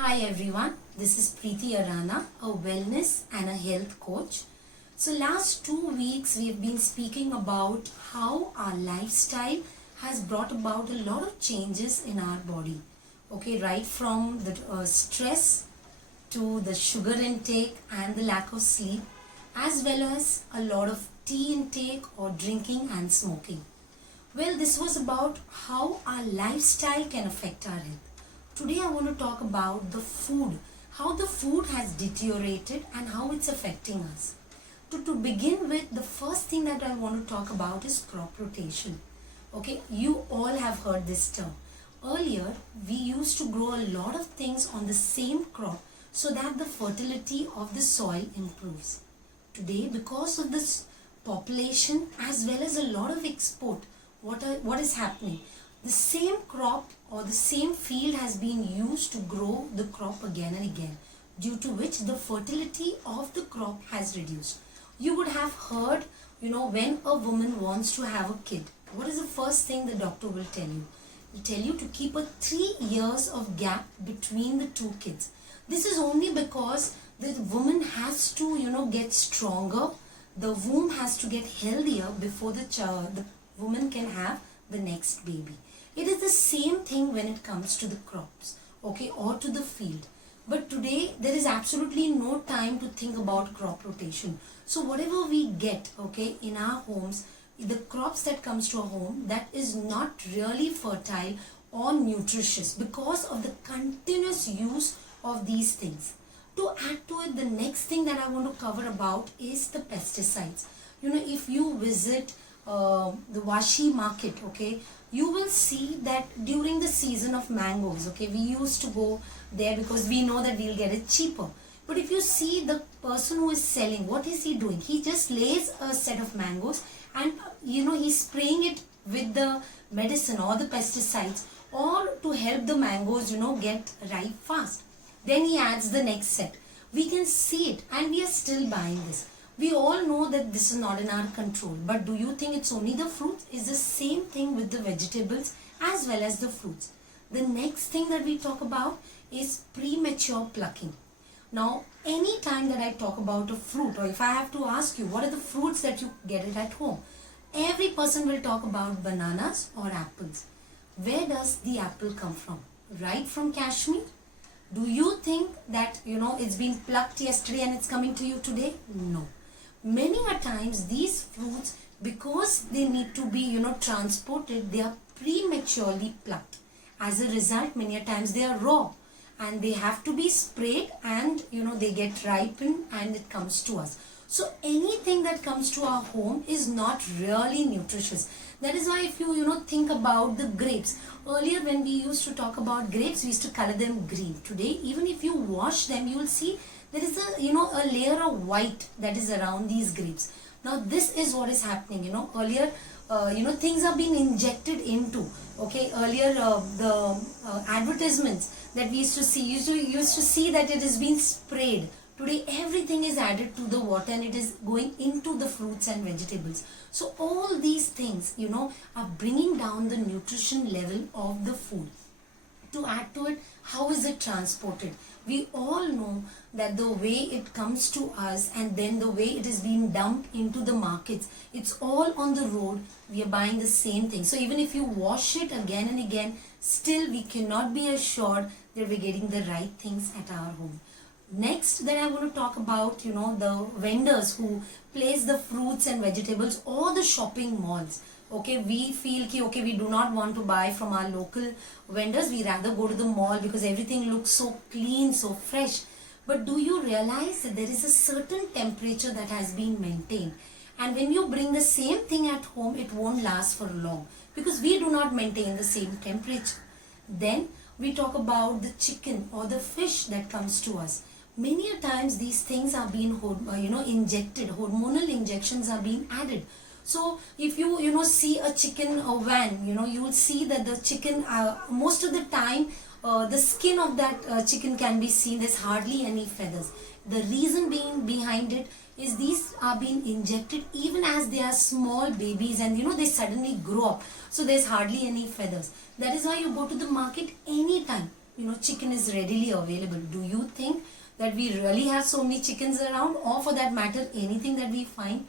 Hi everyone, this is Preeti Arana, a wellness and a health coach. So last 2 weeks we have been speaking about how our lifestyle has brought about a lot of changes in our body. Okay, right from the stress to the sugar intake and the lack of sleep, as well as a lot of tea intake or drinking and smoking. Well, this was about how our lifestyle can affect our health. Today I want to talk about the food, how the food has deteriorated and how it's affecting us. To begin with, the first thing that I want to talk about is crop rotation. Okay, you all have heard this term. Earlier, we used to grow a lot of things on the same crop so that the fertility of the soil improves. Today, because of this population as well as a lot of export, what is happening? The same crop or the same field has been used to grow the crop again and again, due to which the fertility of the crop has reduced. You would have heard, when a woman wants to have a kid, what is the first thing the doctor will tell you? He'll tell you to keep a 3 years of gap between the two kids. This is only because the woman has to, get stronger. The womb has to get healthier before the woman can have the next baby. It is the same thing when it comes to the crops, okay, or to the field. But today there is absolutely no time to think about crop rotation. So whatever we get, okay, in our homes, the crops that comes to our home, that is not really fertile or nutritious because of the continuous use of these things. To add to it, the next thing that I want to cover about is the pesticides. If you visit the Vashi market, okay, you will see that during the season of mangoes, okay, we used to go there because we know that we'll get it cheaper. But if you see the person who is selling, what is he doing? He just lays a set of mangoes and he's spraying it with the medicine or the pesticides or to help the mangoes get ripe fast. Then he adds the next set. We can see it and we are still buying this. We all know that this is not in our control, but do you think it's only the fruits? It's the same thing with the vegetables as well as the fruits. The next thing that we talk about is premature plucking. Now, any time that I talk about a fruit, or if I have to ask you, what are the fruits that you get it at home? Every person will talk about bananas or apples. Where does the apple come from? Right from Kashmir? Do you think that, it's been plucked yesterday and it's coming to you today? No. Many a times these fruits, because they need to be transported, they are prematurely plucked. As a result, many a times they are raw and they have to be sprayed and they get ripened and it comes to us. So anything that comes to our home is not really nutritious. That is why if you think about the grapes, earlier when we used to talk about grapes, we used to color them green. Today, even if you wash them, you will see there is a layer of white that is around these grapes. Now this is what is happening. Earlier things are being injected into, okay, earlier the advertisements that we used to see, used to see that it is being sprayed. Today everything is added to the water and it is going into the fruits and vegetables. So all these things are bringing down the nutrition level of the food. To add to it, how is it transported? We all know that the way it comes to us and then the way it is being dumped into the markets, it's all on the road. We are buying the same thing. So even if you wash it again and again, still we cannot be assured that we're getting the right things at our home. Next, then I want to talk about, the vendors who place the fruits and vegetables or the shopping malls. Okay, we feel okay, we do not want to buy from our local vendors. We rather go to the mall because everything looks so clean, so fresh. But do you realize that there is a certain temperature that has been maintained? And when you bring the same thing at home, it won't last for long because we do not maintain the same temperature. Then we talk about the chicken or the fish that comes to us. Many a times these things are being injected, hormonal injections are being added. So if you see a chicken van, you will see that the chicken, most of the time, the skin of that chicken can be seen. There's hardly any feathers. The reason being behind it is these are being injected even as they are small babies and they suddenly grow up. So there's hardly any feathers. That is why you go to the market anytime. chicken is readily available. Do you think that we really have so many chickens around, or for that matter anything that we find?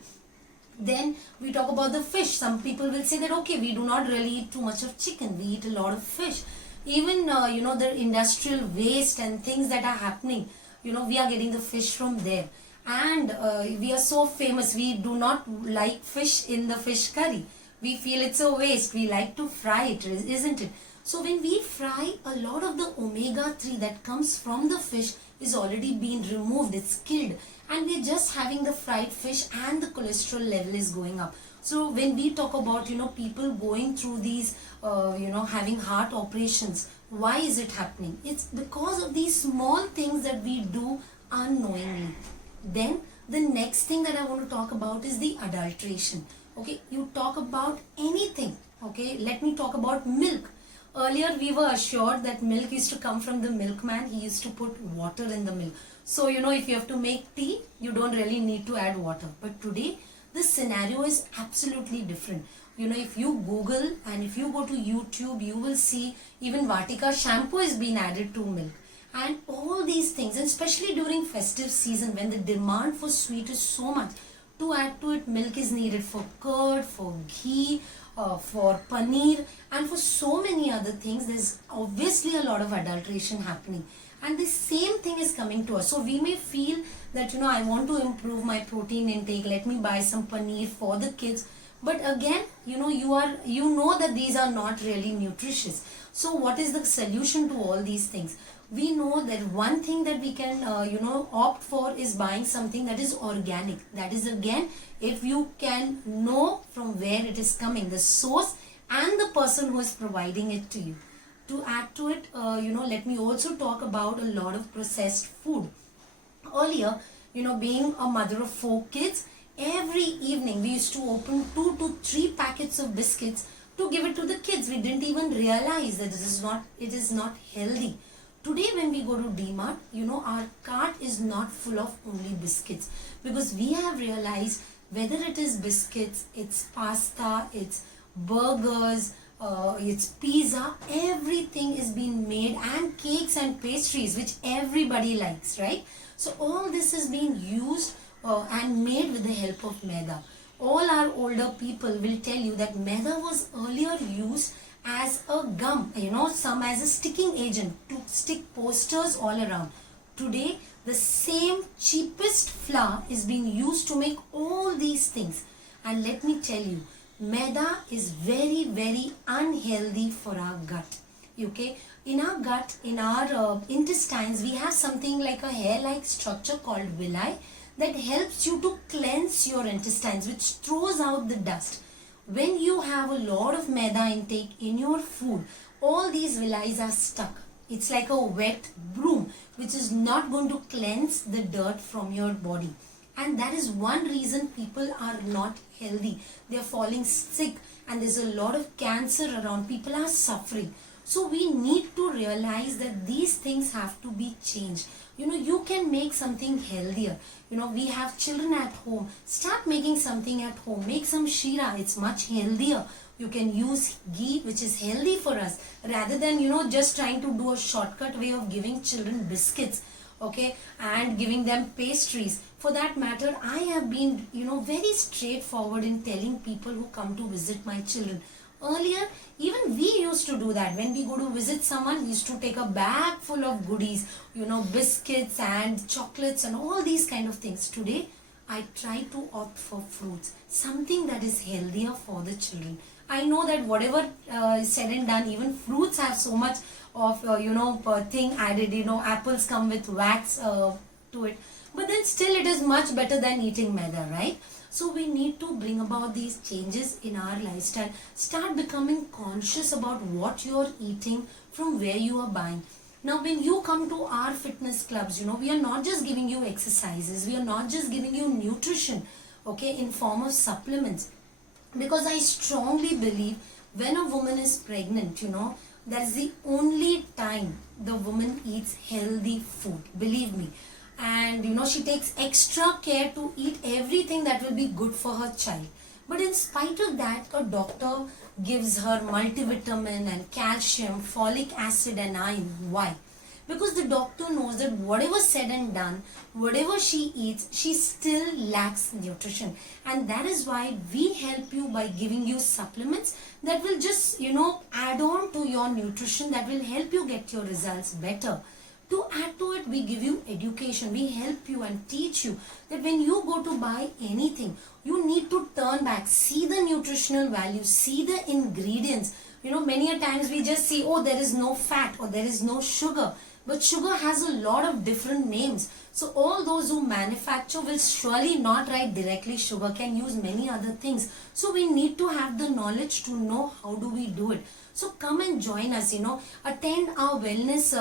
Then we talk about the fish. Some people will say that okay, we do not really eat too much of chicken, we eat a lot of fish. Even the industrial waste and things that are happening, we are getting the fish from there. And we are so famous, we do not like fish in the fish curry. We feel it's a waste, we like to fry it, isn't it? So when we fry, a lot of the omega-3 that comes from the fish is already being removed, it's killed, and we're just having the fried fish and the cholesterol level is going up. So when we talk about people going through these having heart operations, why is it happening? It's because of these small things that we do unknowingly. Then the next thing that I want to talk about is the adulteration. Okay, you talk about anything. Okay, let me talk about milk. Earlier we were assured that milk used to come from the milkman. He used to put water in the milk. So if you have to make tea, you don't really need to add water. But today the scenario is absolutely different. If you Google and if you go to YouTube, you will see even Vatika shampoo is being added to milk. And all these things, and especially during festive season when the demand for sweet is so much, to add to it, milk is needed for curd, for ghee, for paneer, and for so many other things. There's obviously a lot of adulteration happening, and the same thing is coming to us. So we may feel that I want to improve my protein intake, let me buy some paneer for the kids, but again you know that these are not really nutritious. So what is the solution to all these things? We know that one thing that we can opt for is buying something that is organic. That is, again, if you can know from where it is coming, the source and the person who is providing it to you. To add to it, let me also talk about a lot of processed food. Earlier, being a mother of 4 kids, every evening we used to open 2 to 3 packets of biscuits to give it to the kids. We didn't even realize that it is not healthy. Today when we go to DMart, our cart is not full of only biscuits, because we have realized whether it is biscuits, it's pasta, it's burgers, it's pizza, everything is being made, and cakes and pastries which everybody likes, right? So all this is being used and made with the help of maida. All our older people will tell you that maida was earlier used as a gum, some as a sticking agent to stick posters all around. Today, the same cheapest flour is being used to make all these things. And let me tell you, maida is very, very unhealthy for our gut. Okay, in our gut, in our intestines, we have something like a hair-like structure called villi that helps you to cleanse your intestines, which throws out the dust. When you have a lot of maida intake in your food, all these villi are stuck. It's like a wet broom which is not going to cleanse the dirt from your body. And that is one reason people are not healthy. They are falling sick and there's a lot of cancer around. People are suffering. So we need to realize that these things have to be changed. You can make something healthier. We have children at home. Start making something at home. Make some shira. It's much healthier. You can use ghee, which is healthy for us, rather than, just trying to do a shortcut way of giving children biscuits, okay, and giving them pastries. For that matter, I have been, very straightforward in telling people who come to visit my children. Earlier, even we used to do that. When we go to visit someone, we used to take a bag full of goodies, biscuits and chocolates and all these kind of things. Today, I try to opt for fruits, something that is healthier for the children. I know that whatever is said and done, even fruits have so much of, thing added, apples come with wax to it. But then still it is much better than eating maida, right? So we need to bring about these changes in our lifestyle. Start becoming conscious about what you're eating, from where you are buying. Now when you come to our fitness clubs, we are not just giving you exercises. We are not just giving you nutrition, okay, in form of supplements. Because I strongly believe when a woman is pregnant, that's the only time the woman eats healthy food. Believe me. And she takes extra care to eat everything that will be good for her child. But in spite of that, a doctor gives her multivitamin and calcium, folic acid and iron. Why? because the doctor knows that whatever said and done, whatever she eats, she still lacks nutrition. And that is why we help you by giving you supplements that will just, add on to your nutrition, that will help you get your results better. To add to it, we give you education. We help you and teach you that when you go to buy anything, you need to turn back, see the nutritional value, see the ingredients. Many a times we just see, oh, there is no fat or there is no sugar. But sugar has a lot of different names. So all those who manufacture will surely not write directly sugar, can use many other things. So we need to have the knowledge to know how do we do it. So come and join us, attend our wellness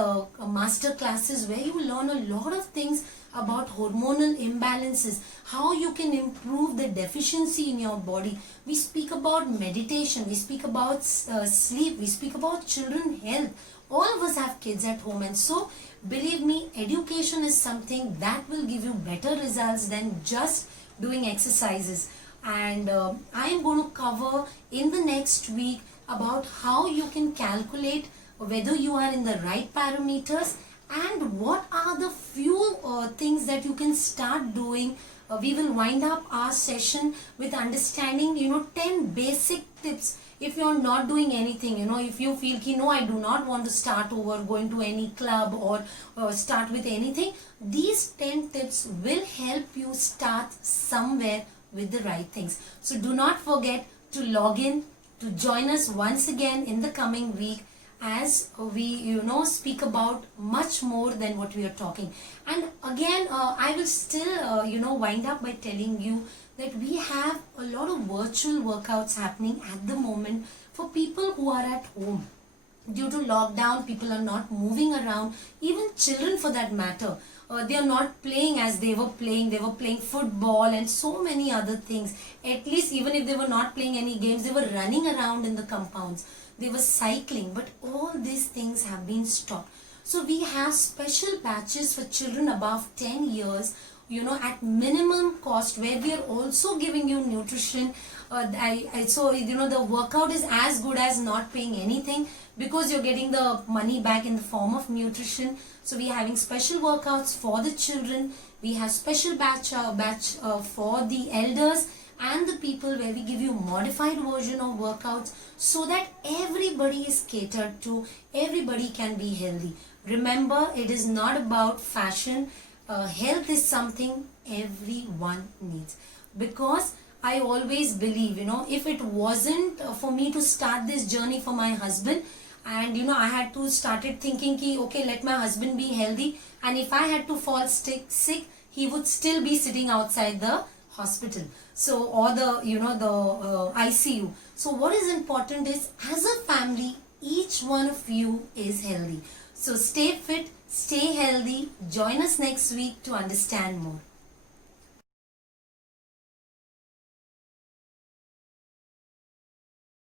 master classes where you will learn a lot of things about hormonal imbalances, how you can improve the deficiency in your body. We speak about meditation, we speak about sleep, we speak about children health. All of us have kids at home, and so believe me, education is something that will give you better results than just doing exercises. And I am going to cover in the next week about how you can calculate whether you are in the right parameters and what are the few things that you can start doing. We will wind up our session with understanding 10 basic tips. If you're not doing anything, if you feel no, I do not want to start over going to any club or start with anything, these 10 tips will help you start somewhere with the right things. So do not forget to log in, to join us once again in the coming week as we speak about much more than what we are talking. And again, I will still wind up by telling you that we have a lot of virtual workouts happening at the moment for people who are at home. Due to lockdown, people are not moving around, even children for that matter. They are not playing as they were playing. They were playing football and so many other things. At least even if they were not playing any games, they were running around in the compounds. They were cycling, but all these things have been stopped. So we have special batches for children above 10 years, at minimum cost, where we are also giving you nutrition. So the workout is as good as not paying anything, because you're getting the money back in the form of nutrition. So we are having special workouts for the children. We have special batch for the elders and the people, where we give you modified version of workouts so that everybody is catered to, everybody can be healthy. Remember, it is not about fashion. Health is something everyone needs, because I always believe, if it wasn't for me to start this journey for my husband, and I had to started thinking okay, let my husband be healthy, and if I had to fall sick, he would still be sitting outside the hospital, so, or the the ICU. So what is important is, as a family, each one of you is healthy. So stay fit, stay healthy. Join us next week to understand more.